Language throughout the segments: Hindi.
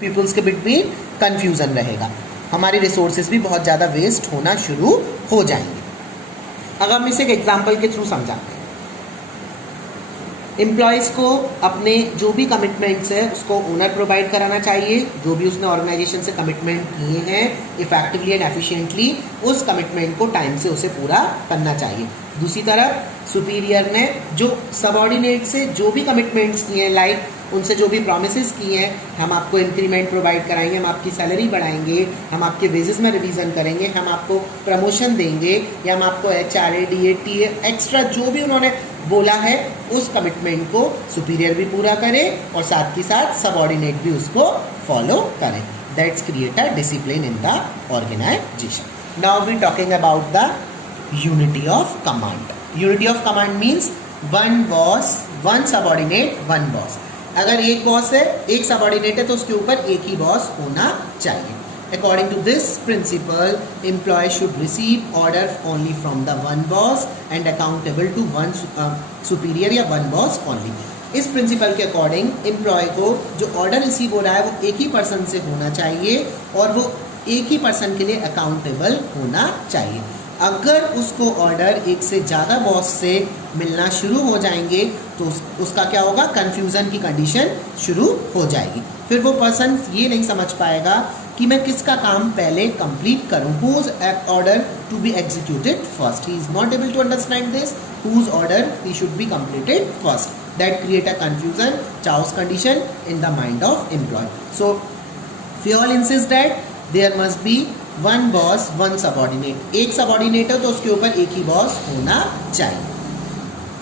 पीपल्स के बिटवीन कंफ्यूजन रहेगा, हमारी रिसोर्सेज भी बहुत ज़्यादा वेस्ट होना शुरू हो जाएंगे। अगर हम इसे एक एग्जाम्पल के थ्रू समझाते हैं, एम्प्लॉयज़ को अपने जो भी कमिटमेंट्स है उसको ओनर प्रोवाइड कराना चाहिए, जो भी उसने ऑर्गेनाइजेशन से कमिटमेंट किए हैं इफेक्टिवली एंड एफिशिएंटली उस कमिटमेंट को टाइम से उसे पूरा करना चाहिए। दूसरी तरफ सुपीरियर ने जो सबऑर्डिनेट से जो भी कमिटमेंट्स किए हैं, लाइक उनसे जो भी प्रोमिसेस किए हैं, हम आपको इंक्रीमेंट प्रोवाइड कराएंगे, हम आपकी सैलरी बढ़ाएंगे, हम आपके वेजेस में रिवीजन करेंगे, हम आपको प्रमोशन देंगे, या हम आपको HRA DA TA एक्स्ट्रा जो भी उन्होंने बोला है उस कमिटमेंट को सुपीरियर भी पूरा करे और साथ के साथ सबऑर्डिनेट भी उसको फॉलो करें। That's create a discipline in the organization. Now we talking about the unity of command. Unity of command means one boss one subordinate one boss. अगर एक बॉस है एक सबऑर्डिनेट है तो उसके ऊपर एक ही बॉस होना चाहिए। According to this principle, employee should receive order only from the one boss and accountable to one superior या one boss only. इस प्रिंसिपल के अकॉर्डिंग एम्प्लॉय को जो ऑर्डर रिसीव हो रहा है वो एक ही पर्सन से होना चाहिए और वो एक ही पर्सन के लिए अकाउंटेबल होना चाहिए। अगर उसको ऑर्डर एक से ज़्यादा बॉस से मिलना शुरू हो जाएंगे तो उसका क्या होगा, कन्फ्यूज़न की कंडीशन शुरू हो जाएगी। फिर वो पर्सन ये नहीं समझ पाएगा कि मैं किसका काम पहले कंप्लीट करूं, whose order to be executed first. He is not able to understand this, whose order he should be completed first. That create a confusion, chaos condition in the mind of employee. So we all insist that there must be one boss, one subordinate. एक सबऑर्डिनेट है तो उसके ऊपर एक ही बॉस होना चाहिए।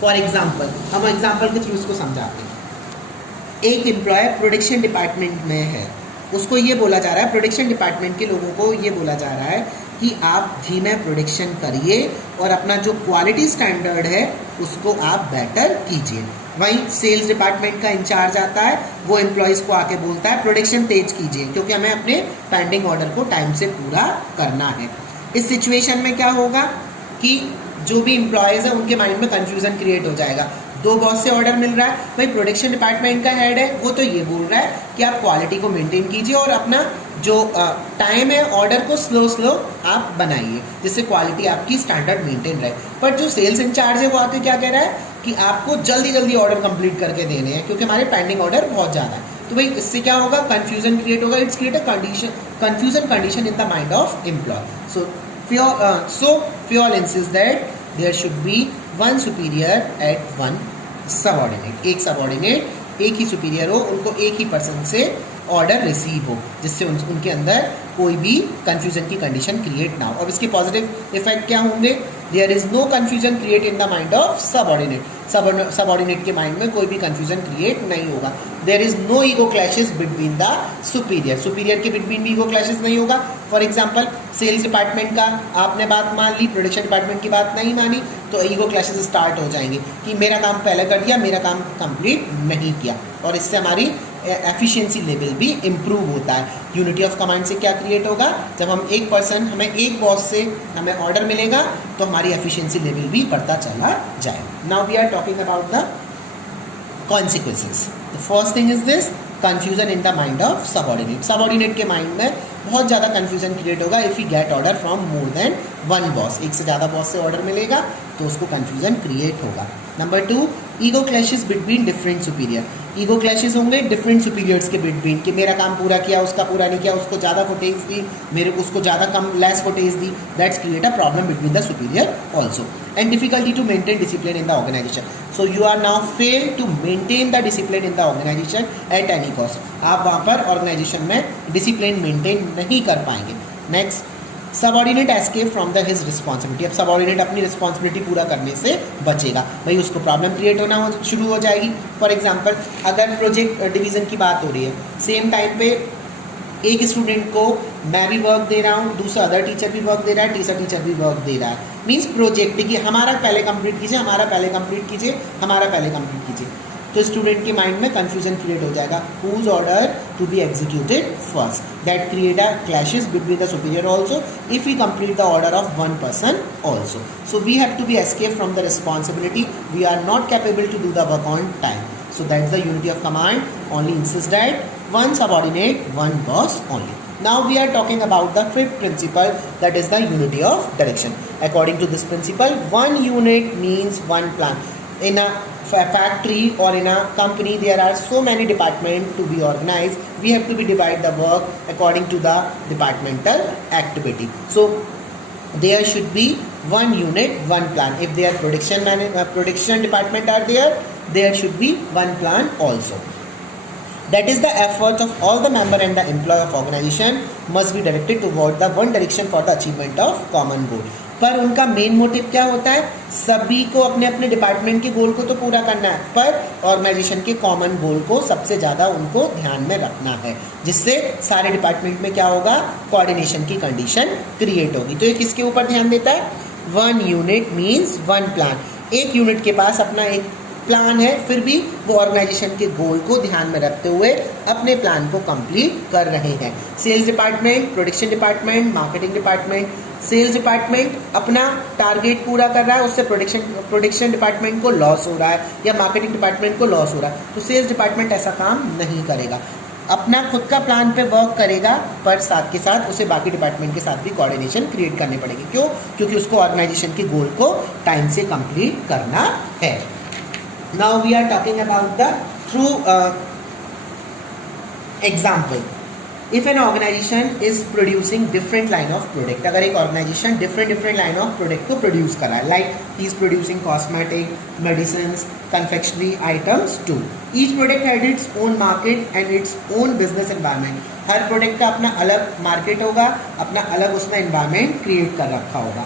फॉर एग्जाम्पल, हम एग्जाम्पल के थ्रू इसको समझाते हैं। एक एम्प्लॉय प्रोडक्शन डिपार्टमेंट में है, उसको ये बोला जा रहा है, प्रोडक्शन डिपार्टमेंट के लोगों को ये बोला जा रहा है कि आप धीमे प्रोडक्शन करिए और अपना जो क्वालिटी स्टैंडर्ड है उसको आप बेटर कीजिए। वहीं सेल्स डिपार्टमेंट का इंचार्ज आता है, वो एम्प्लॉयज़ को आके बोलता है प्रोडक्शन तेज कीजिए क्योंकि हमें अपने पेंडिंग ऑर्डर को टाइम से पूरा करना है। इस सिचुएशन में क्या होगा कि जो भी एम्प्लॉयज़ हैं उनके माइंड में कन्फ्यूज़न क्रिएट हो जाएगा। दो बॉस से ऑर्डर मिल रहा है, भाई प्रोडक्शन डिपार्टमेंट का हेड है वो तो ये बोल रहा है कि आप क्वालिटी को मेंटेन कीजिए और अपना जो टाइम है ऑर्डर को स्लो आप बनाइए जिससे क्वालिटी आपकी स्टैंडर्ड मेंटेन रहे। पर जो सेल्स इंचार्ज है वो आके क्या कह रहा है कि आपको जल्दी ऑर्डर कंप्लीट करके देने हैं क्योंकि हमारे पेंडिंग ऑर्डर बहुत ज़्यादा है। तो भाई इससे क्या होगा, कन्फ्यूजन क्रिएट होगा। It's create a confusion condition in the mind of employ. So we all insist that there should be one superior at one subordinate. एक सबऑर्डिनेट एक ही सुपीरियर हो, उनको एक ही पर्सन से ऑर्डर रिसीव हो जिससे उनके अंदर कोई भी कन्फ्यूजन की कंडीशन क्रिएट ना हो। अब इसके पॉजिटिव इफेक्ट क्या होंगे, there is no confusion create in the mind of subordinate. Subordinate के माइंड में कोई भी कन्फ्यूजन क्रिएट नहीं होगा। There is no ego clashes between the superior, superior के बिटवीन भी ईगो क्लैशेस नहीं होगा। फॉर एग्जाम्पल सेल्स डिपार्टमेंट का आपने बात मान ली, प्रोडक्शन डिपार्टमेंट की बात नहीं मानी तो ईगो क्लैशेस स्टार्ट हो जाएंगे कि मेरा काम पहले कर दिया, मेरा काम कंप्लीट नहीं किया, और इससे हमारी एफिशिएंसी लेवल भी इम्प्रूव होता है। यूनिटी ऑफ कमांड से क्या क्रिएट होगा, जब हम एक पर्सन, हमें एक बॉस से हमें ऑर्डर मिलेगा तो हमारी एफिशिएंसी लेवल भी बढ़ता चला जाएगा। Now we are talking about the consequences. The first thing is this, confusion in the mind of subordinate. Subordinate के माइंड में बहुत ज़्यादा कन्फ्यूजन क्रिएट होगा if you get order from more than one boss. एक से ज़्यादा बॉस से ऑर्डर मिलेगा तो उसको कन्फ्यूजन क्रिएट होगा। Number 2, ego clashes between different superior. Ego clashes होंगे डिफरेंट सुपीरियर्स के बिटवीन कि मेरा काम पूरा किया, उसका पूरा नहीं किया, उसको ज़्यादा फुटेज दी, मेरे उसको ज़्यादा कम लेस फुटेज दी। That's create a problem between the superior also. And difficulty to maintain discipline in the organisation. So you are now fail to maintain the discipline in the organisation at any cost. आप वहाँ पर ऑर्गेनाइजेशन में डिसिप्लिन मेंटेन नहीं कर पाएंगे। Next, subordinate escape from the his responsibility. अब सबऑर्डिनेट अपनी रिस्पॉन्सिबिलिटी पूरा करने से बचेगा, भाई उसको प्रॉब्लम क्रिएट होना शुरू हो जाएगी। फॉर एग्जांपल, अगर प्रोजेक्ट डिवीज़न की बात हो रही है, सेम टाइम पे एक स्टूडेंट को मैं भी वर्क दे रहा हूँ, दूसरा अदर टीचर भी वर्क दे रहा है, तीसरा टीचर भी वर्क दे रहा है, मीन्स प्रोजेक्ट कि हमारा पहले कंप्लीट कीजिए, हमारा पहले कंप्लीट कीजिए, हमारा पहले कंप्लीट कीजिए। तो स्टूडेंट के माइंड में कन्फ्यूजन क्रिएट हो जाएगा, whose order to be executed first. That create a clashes between the superior also if we complete the order of one person also. So we have to be escape from the responsibility, we are not capable to do the work on time. So that's the unity of command. Only insist that one subordinate, one boss only. Now we are talking about the fifth principle, that is the unity of direction. According to this principle, one unit means one plan. In a factory or in a company, there are so many departments to be organized. We have to be divide the work according to the departmental activity. So there should be one unit, one plan. If their production department are there, there should be one plan also. That is the effort of all the member and the employee of organization must be directed toward the one direction for the achievement of common goal. पर उनका मेन मोटिव क्या होता है? सभी को अपने अपने डिपार्टमेंट के गोल को तो पूरा करना है, पर ऑर्गेनाइजेशन के कॉमन गोल को सबसे ज़्यादा उनको ध्यान में रखना है, जिससे सारे डिपार्टमेंट में क्या होगा? कोऑर्डिनेशन की कंडीशन क्रिएट होगी. तो ये किसके ऊपर ध्यान देता है? One unit means one plan. एक यूनिट के पास अपना एक प्लान है, फिर भी वो ऑर्गेनाइजेशन के गोल को ध्यान में रखते हुए अपने प्लान को कंप्लीट कर रहे हैं. Sales department, production department, marketing department. Sales department अपना टारगेट पूरा कर रहा है, उससे प्रोडक्शन डिपार्टमेंट को लॉस हो रहा है या मार्केटिंग डिपार्टमेंट को लॉस हो रहा है, तो सेल्स डिपार्टमेंट ऐसा काम नहीं करेगा. अपना खुद का प्लान पे वर्क करेगा, पर साथ के साथ उसे बाकी डिपार्टमेंट के साथ भी कोऑर्डिनेशन क्रिएट करनी पड़ेगी. क्यों? क्योंकि उसको ऑर्गेनाइजेशन के गोल को टाइम से कंप्लीट करना है. Now we are talking about the true example. If an organization is producing different line of product, अगर एक organization different line of product को produce कर रहा है, like he is producing cosmetic, medicines, confectionery items too. Each product had its own market and its own business environment. Her product का अपना अलग market होगा, अपना अलग उसमें environment create कर रखा होगा.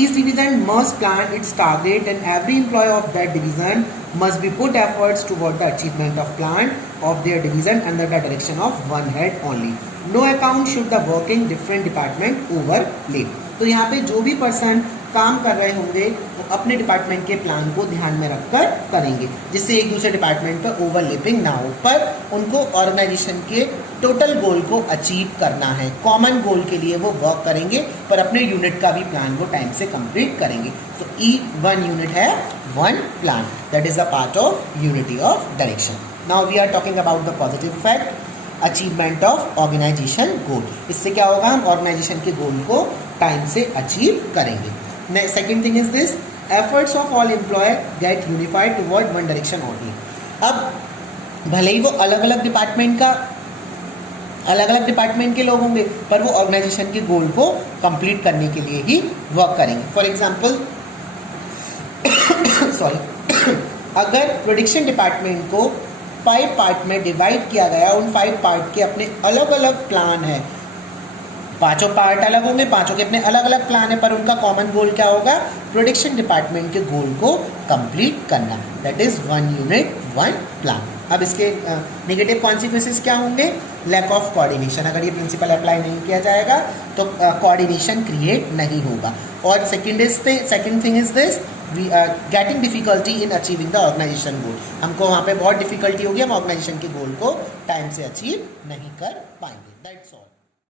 Each division must plan its target and every employee of that division must be put efforts toward the achievement of plan of their division under the direction of one head only. No account should the working different department overlap. तो यहाँ पे जो भी पर्सन काम कर रहे होंगे वो अपने डिपार्टमेंट के प्लान को ध्यान में रखकर करेंगे, जिससे एक दूसरे डिपार्टमेंट पर ओवरलैपिंग ना हो, पर उनको ऑर्गेनाइजेशन के टोटल गोल को अचीव करना है. कॉमन गोल के लिए वो वर्क करेंगे, पर अपने यूनिट का भी प्लान वो टाइम से कंप्लीट करेंगे. तो ई वन यूनिट है one plan. That is the part of unity of direction. Now we are talking about the positive effect, achievement of organisation goal. इससे क्या होगा? हम ऑर्गेनाइजेशन के गोल को टाइम से अचीव करेंगे. Second thing is this, efforts of all employ get unified toward one direction only. अब भले ही वो अलग अलग डिपार्टमेंट के लोग होंगे, पर वो ऑर्गेनाइजेशन के गोल को कंप्लीट करने के लिए ही वर्क करेंगे. फॉर एग्जांपल सॉरी, अगर प्रोडक्शन डिपार्टमेंट को 5 पार्ट में डिवाइड किया गया, उन 5 पार्ट के अपने अलग अलग प्लान है, पांचों पार्ट अलग होंगे, पांचों के अपने अलग अलग प्लान है, पर उनका कॉमन गोल क्या होगा? प्रोडक्शन डिपार्टमेंट के गोल को कंप्लीट करना. That is one unit one plan. अब इसके नेगेटिव कॉन्सिक्वेंसेस क्या होंगे? Lack of coordination. अगर ये प्रिंसिपल अप्लाई नहीं किया जाएगा तो कोऑर्डिनेशन क्रिएट नहीं होगा. और second thing is this, we are getting difficulty in achieving the organisation goal. हमको वहाँ पे बहुत डिफिकल्टी होगी, हम ऑर्गेनाइजेशन के गोल को टाइम से अचीव नहीं कर पाएंगे.